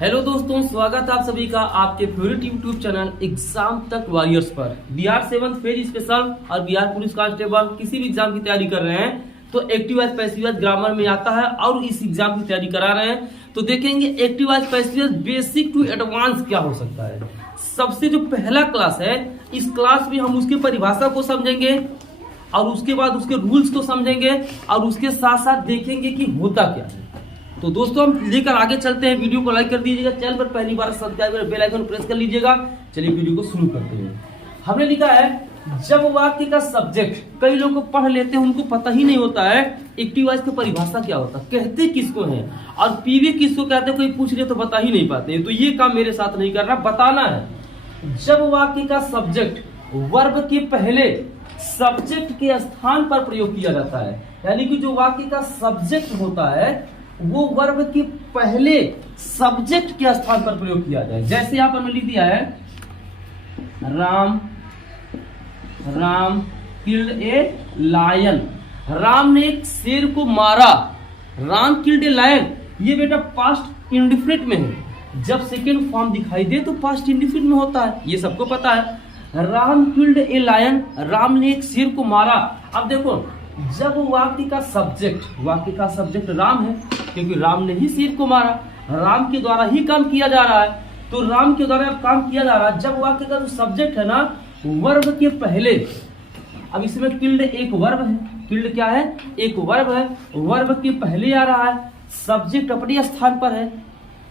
Hello दोस्तों, स्वागत है आप सभी का आपके फेवरेट यूट्यूब चैनल एग्जाम तक वॉरियर्स पर। बिहार 7th फेज स्पेशल और बिहार पुलिस कांस्टेबल किसी भी एग्जाम की तैयारी कर रहे हैं तो active voice passive voice grammar में आता है और इस एग्जाम की तैयारी करा रहे हैं तो देखेंगे active voice passive voice basic to advance क्या हो सकता है। सबसे जो पहला क्लास है, इस क्लास में हम उसकी परिभाषा को समझेंगे और उसके बाद उसके रूल्स को समझेंगे और उसके साथ साथ देखेंगे कि होता क्या है। तो दोस्तों हम लेकर आगे चलते हैं। वीडियो को लाइक कर दीजिएगा, चैनल पर पहली बार सब्सक्राइब कर बेल आइकन प्रेस कर लीजिएगा। चलिए वीडियो को शुरू करते हैं। हमने लिखा है जब वाक्य का सब्जेक्ट, कई लोग को पढ़ लेते हैं उनको पता ही नहीं होता है एक्टिव वॉइस की परिभाषा क्या होता है, कहते किसको है और पीवी किसको कहते हैं, कोई पूछ ले तो बता ही नहीं पाते। तो ये काम मेरे साथ नहीं करना, बताना है। जब वाक्य का सब्जेक्ट वर्ब के पहले सब्जेक्ट के स्थान पर प्रयोग किया जाता है, यानी कि जो वाक्य का सब्जेक्ट होता है वो वर्ब के पहले सब्जेक्ट के स्थान पर प्रयोग किया जाए। जैसे यहां पर मैं लिख दिया है Ram killed a lion, Ram ने एक शेर को मारा। राम किल्ड ए लायन, ये बेटा पास्ट इंडिफिनिट में है। जब सेकेंड फॉर्म दिखाई दे तो पास्ट इंडिफिनिट में होता है, ये सबको पता है। Ram killed a lion, Ram ने एक शेर को मारा। अब देखो, जब वाक्य का सब्जेक्ट राम है क्योंकि राम ने ही शेर को मारा, राम के द्वारा ही काम किया जा रहा है, तो राम के द्वारा काम किया जा रहा है। जब वाक्य का जो सब्जेक्ट है ना वर्ब के पहले, अब इसमें किल्ड एक वर्ब है, किल्ड क्या है, एक वर्ब है, वर्ब के पहले आ रहा है, सब्जेक्ट अपने स्थान पर है,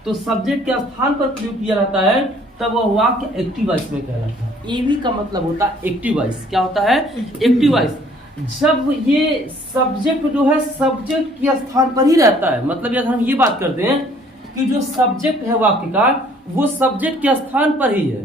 तो सब्जेक्ट के स्थान पर प्रयोग किया जाता है, तब वह वाक्य एक्टिव वॉइस में कहलाता है। ईवी का मतलब होता है एक्टिव वॉइस। क्या होता है? Active voice. जब ये सब्जेक्ट जो है सब्जेक्ट के स्थान पर ही रहता है, मतलब अगर हम ये बात करते हैं कि जो सब्जेक्ट है वाक्य का वो सब्जेक्ट के स्थान पर ही है,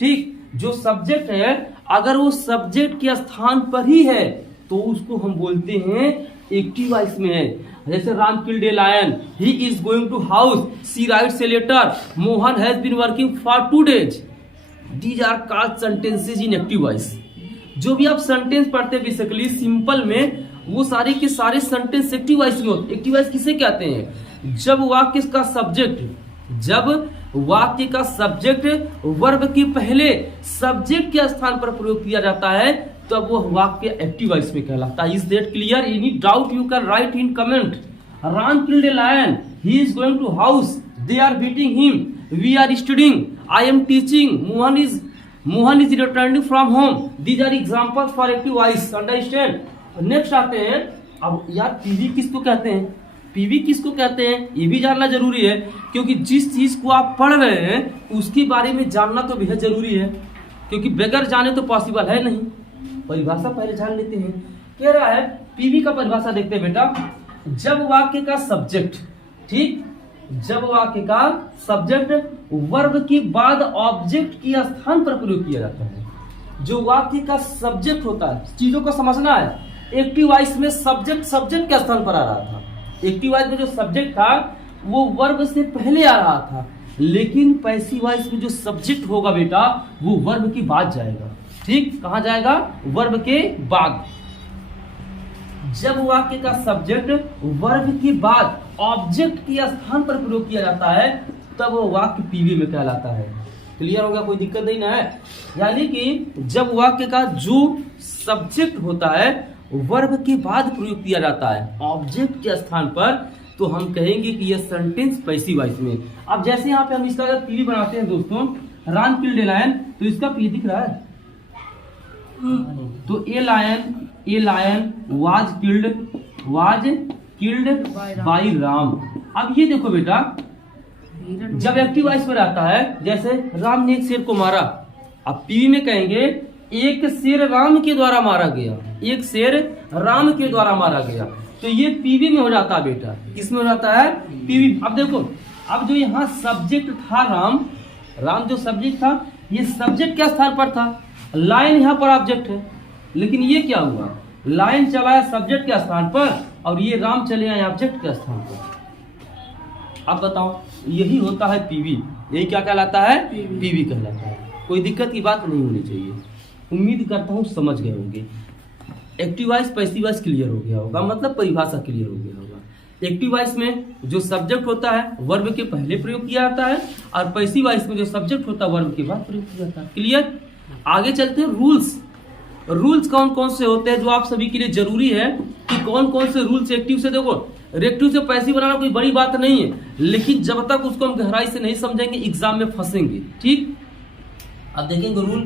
ठीक, जो सब्जेक्ट है अगर वो सब्जेक्ट के स्थान पर ही है तो उसको हम बोलते हैं एक्टिव वॉइस में है। जैसे Ram killed a lion, he is going to house, she writes a letter, Mohan has been working for 2 days। These are called sentences in active voice. जो भी आप सेंटेंस पढ़ते हैं बेसिकली सिंपल में, वो सारे के सारे सेंटेंस एक्टिव वॉइस में होते हैं। एक्टिव वॉइस किसे कहते हैं? जब वाक्य का सब्जेक्ट वर्ब के पहले सब्जेक्ट के स्थान पर प्रयोग किया जाता है तब वह वाक्य एक्टिव वॉइस में कहलाता है। Is that clear? Any doubt you can write in comment. Ram killed a lion, he is going to house, they are beating him, we are studying, I am teaching, Mohan is returning from home. These are example for active voice. Understand? Next आते हैं, अब यार PV किसको कहते हैं, PV किसको कहते हैं ये भी जानना जरूरी है, क्योंकि जिस चीज को आप पढ़ रहे हैं उसके बारे में जानना तो बेहद जरूरी है, क्योंकि बगैर जाने तो पॉसिबल है नहीं। परिभाषा पहले जान लेते हैं। कह रहा है पीवी का परिभाषा देखते हैं बेटा। जब वाक्य का सब्जेक्ट, ठीक, जब वाक्य का सब्जेक्ट वर्ब के बाद ऑब्जेक्ट के स्थान पर प्रयोग किया जाता है। जो वाक्य का सब्जेक्ट होता है, चीजों को समझना है। एक्टिव वॉइस में सब्जेक्ट के स्थान पर आ रहा था। एक्टिव वॉइस में जो सब्जेक्ट था वो वर्ब से पहले आ रहा था, लेकिन पैसिव वॉइस में जो सब्जेक्ट होगा बेटा वो वर्ब के बाद जाएगा। ठीक, कहां जाएगा? वर्ब के बाद। जब वाक्य का सब्जेक्ट वर्ब के बाद ऑब्जेक्ट के स्थान पर प्रयोग किया जाता है तब वो वाक्य पीवी में कहलाता है। क्लियर हो गया? कोई दिक्कत नहीं ना है? यानी कि जब वाक्य का जो सब्जेक्ट होता है वर्ब के बाद प्रयोग किया जाता है ऑब्जेक्ट के स्थान पर, तो हम कहेंगे कि यह सेंटेंस पैसिव वॉइस में। अब जैसे यहाँ पे हम इसका अगर पीवी बनाते हैं दोस्तों, राम किल्ड ए लायन, तो इसका पी दिख रहा है, तो a lion was killed by Ram. अब ये देखो बेटा, जब एक्टिव वॉइस में रहता है, जैसे राम ने एक शेर को मारा, अब पीवी में कहेंगे एक शेर राम के द्वारा मारा गया, एक शेर राम के द्वारा मारा गया, तो ये पीवी में हो जाता है बेटा। किसमें हो जाता है? पीवी। अब देखो, अब जो यहाँ सब्जेक्ट था राम जो सब्जेक्ट था, ये सब्जेक्ट के स्थान पर था, लाइन यहाँ पर ऑब्जेक्ट है, लेकिन ये क्या हुआ, लाइन चला है सब्जेक्ट के स्थान पर और ये राम चले आए ऑब्जेक्ट के स्थान पर। अब बताओ, यही होता है पीवी। यही क्या कहलाता है? पीवी कहलाता है। कोई दिक्कत की बात नहीं होनी चाहिए। उम्मीद करता हूँ समझ गए होंगे। Active voice passive voice clear हो गया होगा, मतलब परिभाषा क्लियर हो गया होगा। एक्टिव वॉइस में जो सब्जेक्ट होता है वर्ब के पहले प्रयोग किया जाता है, और पैसिव वॉइस में जो सब्जेक्ट होता है वर्ब के बाद प्रयोग किया जाता है। क्लियर? आगे चलते हैं रूल्स। रूल्स कौन कौन से होते हैं जो आप सभी के लिए जरूरी है कि कौन कौन से रूल्स एक्टिव से। देखो रेक्टिव से पैसिव बनाना कोई बड़ी बात नहीं है, लेकिन जब तक उसको हम गहराई से नहीं समझेंगे एग्जाम में फंसेंगे। ठीक, अब देखेंगे रूल।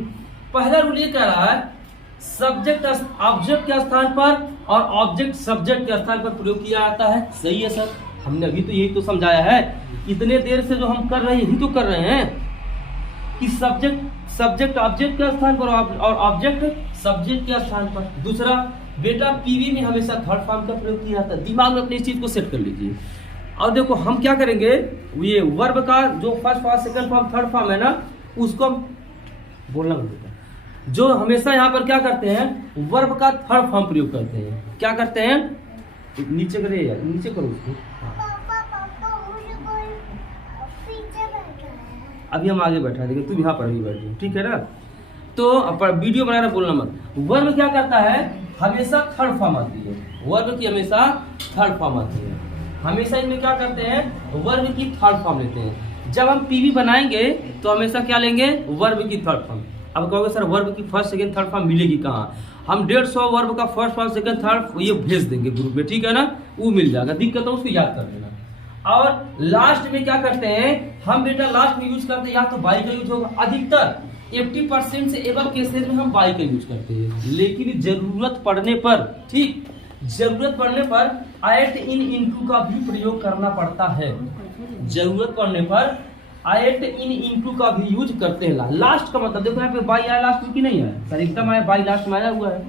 पहला रूल ये कह रहा है सब्जेक्ट ऑब्जेक्ट के स्थान पर और ऑब्जेक्ट सब्जेक्ट के स्थान पर प्रयोग किया जाता है। सही है सर, हमने अभी तो यही तो समझाया है, इतने देर से जो हम कर रहे हैं यही तो कर रहे हैं कि सब्जेक्ट ऑब्जेक्ट के स्थान पर और ऑब्जेक्ट सब्जेक्ट के स्थान पर। दूसरा बेटा पीवी में हमेशा थर्ड फॉर्म का प्रयोग किया जाता है। दिमाग में अपनी इस चीज को सेट कर लीजिए। और देखो हम क्या करेंगे, ये वर्ब का जो first form second form third form है ना, उसको हम बोलना बेटा जो हमेशा यहाँ पर क्या करते हैं वर्ब का थर्ड फॉर्म प्रयोग करते हैं। क्या करते हैं, नीचे करे यार, नीचे करो उसको। अभी हम आगे बैठा देंगे, तू यहाँ पर भी बैठ जाओ, ठीक है ना। तो वीडियो बना रहा बोलना मत। वर्ब क्या करता है, हमेशा थर्ड फॉर्म आती है। वर्ब की हमेशा थर्ड फॉर्म आती है। हमेशा इनमें क्या करते हैं वर्ब की थर्ड फॉर्म लेते हैं। जब हम पीवी बनाएंगे तो हमेशा क्या लेंगे वर्ब की थर्ड फॉर्म। अब कहोगे सर वर्ब की फर्स्ट सेकंड थर्ड फॉर्म मिलेगी कहाँ, हम 150 वर्ब का फर्स्ट फॉर्म सेकंड थर्ड ये भेज देंगे ग्रुप में, ठीक है ना, वो मिल जाएगा। दिक्कत है उसको याद कर लेना। और लास्ट में क्या करते हैं हम बेटा, लास्ट में यूज करते हैं या तो बाई का यूज होगा, अधिकतर 80% से एबव केसेज में हम बाई का यूज करते हैं। लेकिन जरूरत पड़ने पर, ठीक, जरूरत पड़ने पर एट इन इनटू का भी प्रयोग करना पड़ता है। जरूरत पड़ने पर एट इन इनटू का भी यूज करते हैं। लास्ट का मतलब देखो यहाँ पे बाई आया लास्ट में कि नहीं आया, सर एकदम आया, बाई लास्ट में आया हुआ है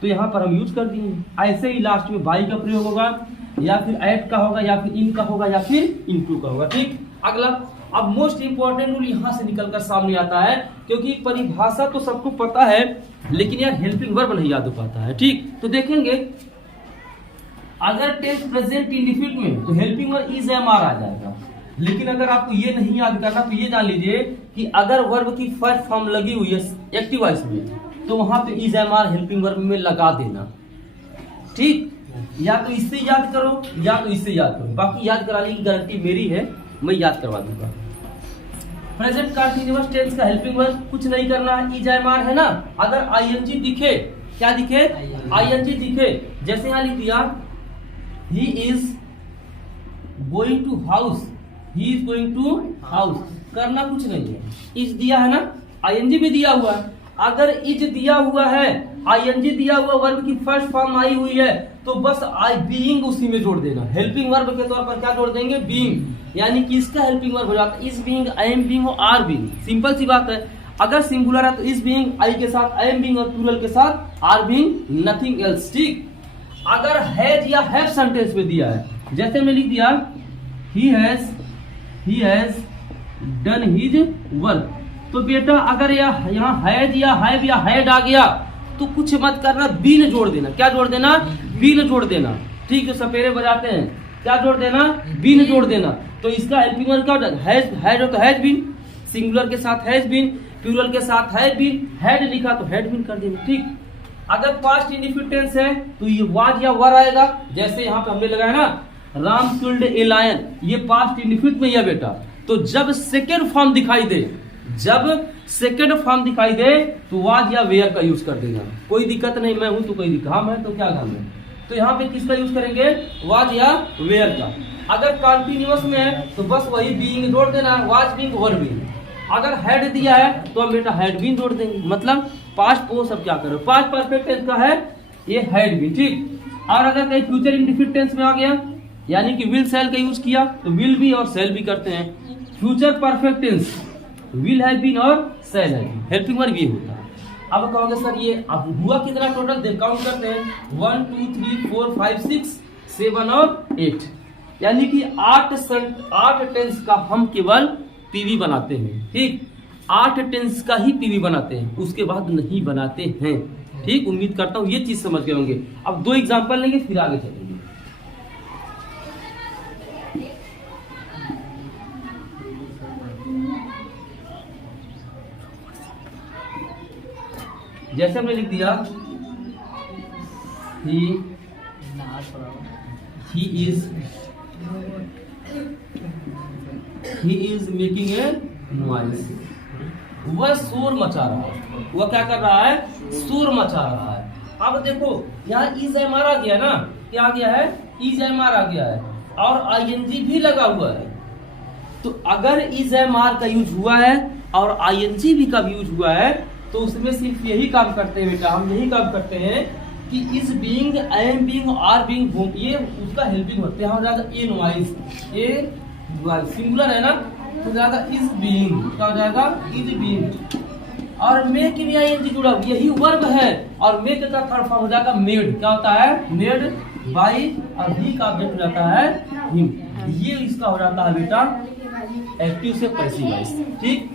तो यहाँ पर हम यूज कर दिए। ऐसे ही लास्ट में बाई का प्रयोग होगा, या फिर एट का होगा, या फिर इन का होगा, या फिर इनटू का होगा। ठीक, अगला अब मोस्ट इंपॉर्टेंट रूल यहाँ से निकलकर सामने आता है, क्योंकि परिभाषा तो सबको पता है लेकिन यार हेल्पिंग वर्ब नहीं याद हो पाता है। ठीक, तो देखेंगे अगर टेंस प्रेजेंट इंडेफिनिट में तो helping verb is am are आ जाएगा। लेकिन अगर आपको ये नहीं याद करना तो ये जान लीजिए कि अगर वर्ब की फर्स्ट फॉर्म लगी हुई है एक्टिव वॉइस में तो वहां पे is am are helping verb में लगा देना। ठीक, या तो इससे याद करो या तो इससे याद करो, बाकी याद कराने की गारंटी मेरी है, मैं याद करवा दूंगा। प्रेजेंट कंटीन्यूअस टेंस का हेल्पिंग वर्ब कुछ नहीं करना है, इज एम आर है ना। अगर आईएनजी दिखे, क्या दिखे, आईएनजी दिखे, जैसे यहाँ लिख दिया he is going to house, he is going to house, करना कुछ नहीं है। इज दिया है ना, आईएनजी भी दिया हुआ है। अगर इज दिया हुआ है, आईएनजी दिया हुआ, वर्ब की फर्स्ट फॉर्म आई हुई है तो बस आई बीइंग उसी में जोड़ देना। हेल्पिंग वर्ब के तौर पर क्या जोड़ देंगे, बीइंग, यानी कि इसका हेल्पिंग वर्ब हो जाता है is being, I am being और आर बीइंग। सिंपल सी बात है। अगर सिंगुलर है तो इज बीइंग आई के साथ, आई एम बीइंग और प्लूरल के साथ आर बीइंग, नथिंग एल्स। ठीक, अगर हैज या हैव सेंटेंस में दिया है, जैसे मैं लिख दिया he has done his work, तो बेटा अगर यहाँ हैज या हैव या हैड आ गया तो कुछ मत करना, बीन जोड़ देना। क्या जोड़ देना, बीन जोड़ देना। ठीक, जो सपेरे बजाते हैं क्या जोड़ देना, बीन जोड़ देना। तो इसका हेल्पिंग वर्ब क्या होता है, हैज हो तो हैज बीन, सिंगुलर के साथ हैज बीन, प्लूरल के साथ हैज बीन, हैड लिखा तो हैड बीन कर देना। ठीक, अगर पास्ट इंडेफिनिट टेंस है तो ये वाज या वर आएगा, जैसे यहाँ पे हमने लगाया ना राम किल्ड ए लायन, ये पास्ट इंडेफिनिट में ही है बेटा। तो जब सेकेंड फॉर्म दिखाई दे, जब सेकेंड फॉर्म दिखाई दे तो वाज या वेयर का यूज कर देना, कोई दिक्कत नहीं। मैं हूं तो कोई काम है तो क्या काम है, तो यहाँ पे किसका यूज करेंगे, वाज या वेयर का। अगर कंटिन्यूअस में है तो बस वही बीइंग जोड़ देना, वाज बीइंग वर बीइंग। अगर हैड दिया है तो हम बेटा हैड बीन जोड़ देंगे, मतलब पास्ट वो सब क्या करो, पास्ट परफेक्ट टेंस का है ये हैड बीन। ठीक, और अगर कहीं फ्यूचर इंडेफिनिट टेंस में आ गया यानी कि विल सेल का यूज किया तो विल भी और सेल भी करते हैं। Future perfect tense will have been और shall have been, helping verb ये होता है। अब कहोगे सर ये अब हुआ कितना टोटल, काउंट करते हैं 1 2 3 4 5 6 7 और 8, यानी कि 8 टेंस का हम केवल पीवी बनाते हैं। ठीक, 8 टेंस का ही पीवी बनाते हैं, उसके बाद नहीं बनाते हैं। ठीक, उम्मीद करता हूं ये चीज समझ गए होंगे। अब 2 एग्जांपल लेंगे फिर आगे चलेंगे। जैसे हमने लिख दिया he is he is making a noise, वह शोर मचा रहा है, वह क्या कर रहा है, शोर मचा रहा है। अब देखो यहाँ इज एम आर आ गया ना, क्या आ गया है, इज एम आर आ गया है और आईएनजी भी लगा हुआ है। तो अगर इज एम आर का यूज हुआ है और आईएनजी भी का यूज हुआ है तो उसमें सिर्फ यही काम करते हैं बेटा, हम यही काम करते हैं कि is being, am being, are being, ये उसका हेल्पिंग होते हैं। हो जाएगा ए नॉइज, ए सिंगुलर है ना, तो जाएगा इज बीइंग, क्या हो जाएगा, इज बीइंग। और मे की भी आईएनजी जुड़ा हुआ, यही वर्ब है और मे का थर्ड फॉर्म हो जाएगा मेड, क्या होता है, मेड बाई, और ही का ऑब्जेक्ट हो जाता है हिम। ये इसका हो जाता है बेटा एक्टिव से पैसिव वॉइस। ठीक,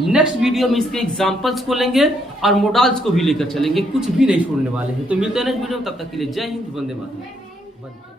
नेक्स्ट वीडियो में इसके एग्जांपल्स को लेंगे और मॉडल्स को भी लेकर चलेंगे, कुछ भी नहीं छोड़ने वाले हैं। तो मिलते हैं नेक्स्ट वीडियो में, तब तक के लिए जय हिंद, वंदे मातरम।